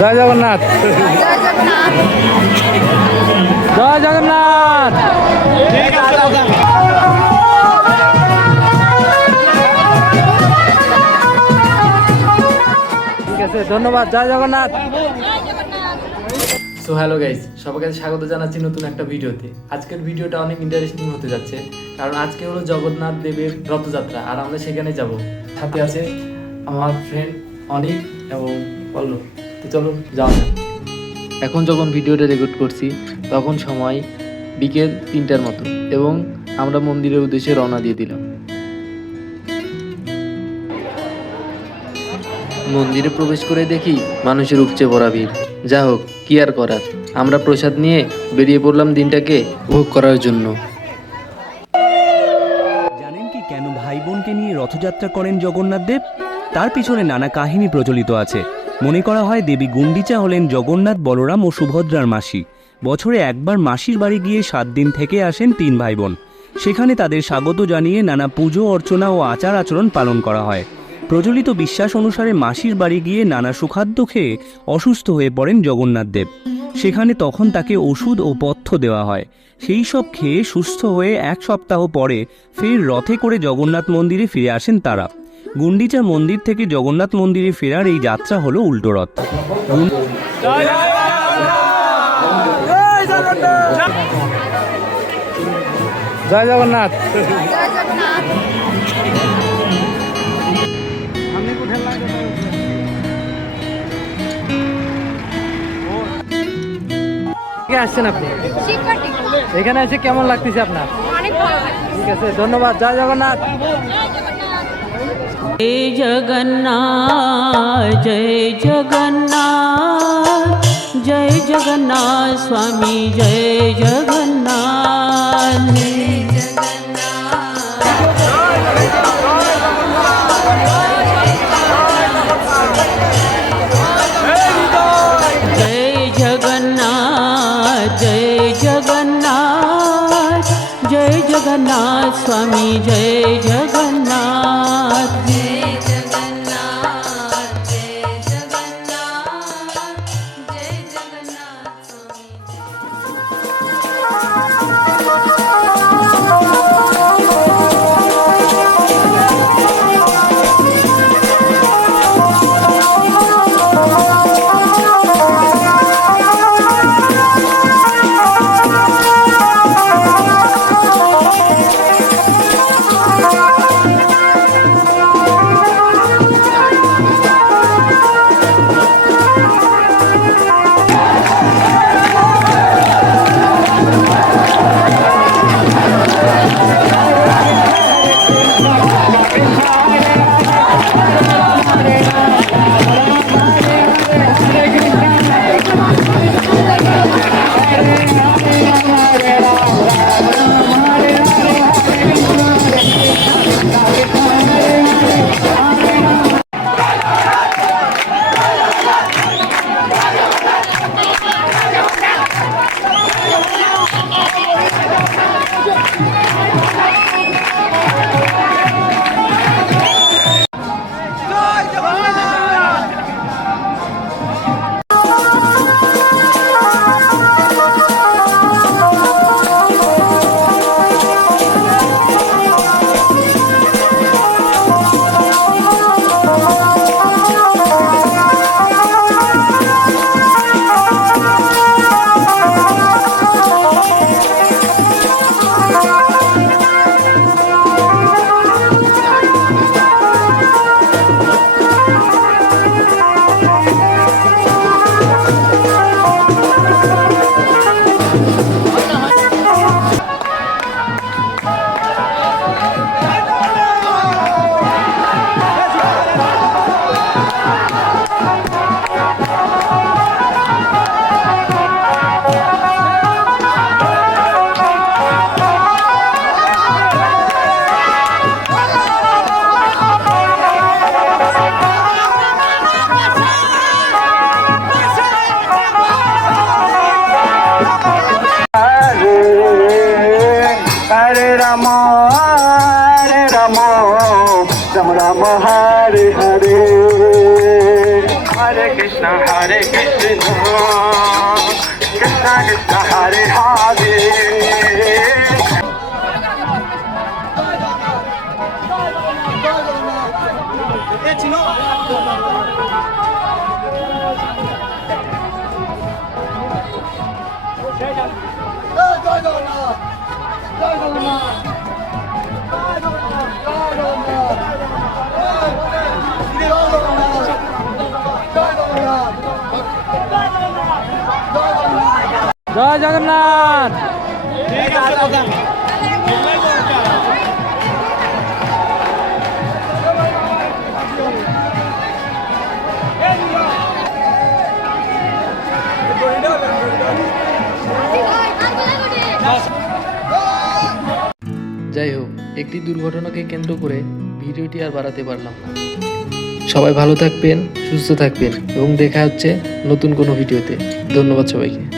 জয় জগন্নাথ, জয় জগন্নাথ। ঠিক আছে, ধন্যবাদ। জয় জগন্নাথ। সো হ্যালো গাইস, সবাইকে স্বাগত জানাচ্ছি নতুন একটা ভিডিওতে। আজকের ভিডিওটা অনেক ইন্টারেস্টিং হতে যাচ্ছে, কারণ আজকে হলো জগন্নাথ দেবের রথযাত্রা, আর আমরা সেখানে যাব। সাথে আছে আমার ফ্রেন্ড অনিক এবং পল্লব। তো চলো যাও। এখন যখন ভিডিওটা রেকর্ড করছি তখন সময় বিকেল 3টার মতো, এবং আমরা মন্দিরের উদ্দেশ্যে রওনা দিয়ে দিলাম। মন্দিরে প্রবেশ করে দেখি মানুষের উপচে পড়া ভিড়। যা হোক, কি আর করার, আমরা প্রসাদ নিয়ে বেরিয়ে পড়লাম দিনটাকে উপভোগ করার জন্য। জানেন কি কেন ভাই বোনকে নিয়ে রথযাত্রা করেন জগন্নাথ দেব? তার পিছনে নানা কাহিনী প্রচলিত আছে। মনে করা হয় দেবী গুন্ডিচা হলেন জগন্নাথ, বলরাম ও সুভদ্রার মাসি। বছরে একবার মাসির বাড়ি গিয়ে 7 দিন থেকে আসেন 3 ভাই বোন। সেখানে তাদের স্বাগত জানিয়ে নানা পুজো অর্চনা ও আচার আচরণ পালন করা হয়। প্রচলিত বিশ্বাস অনুসারে মাসির বাড়ি গিয়ে নানা সুখাদ্য খেয়ে অসুস্থ হয়ে পড়েন জগন্নাথ দেব। সেখানে তখন তাকে ওষুধ ও পথ্য দেওয়া হয়। সেই সব খেয়ে সুস্থ হয়ে 1 সপ্তাহ পরে ফের রথে করে জগন্নাথ মন্দিরে ফিরে আসেন তারা। গুন্ডিচা মন্দির থেকে জগন্নাথ মন্দিরে ফেরার এই যাত্রা হলো উল্টো রথ। জয় জগন্নাথ। আসছেন আপনি এখানে এসে কেমন লাগতেছে আপনার? ঠিক আছে, ধন্যবাদ। জয় জগন্নাথ। जय जगन्नाथ, जय जगन्नाथ, जय जगन्नाथ स्वामी, जय जगन्नाथ, जय जगन्नाथ, जय जगन्नाथ, जय जगन्नाथ स्वामी, जय Jagannath. Hare Hare Hare Hare Krishna Hare Krishna Krishna Krishna Hare Hare জয় জগন্নাথ। যাই হোক, একটি দুর্ঘটনাকে কেন্দ্র করে ভিডিওটি আর বাড়াতে পারলাম না। সবাই ভালো থাকবেন, সুস্থ থাকবেন এবং দেখা হচ্ছে নতুন কোনো ভিডিওতে। ধন্যবাদ সবাইকে।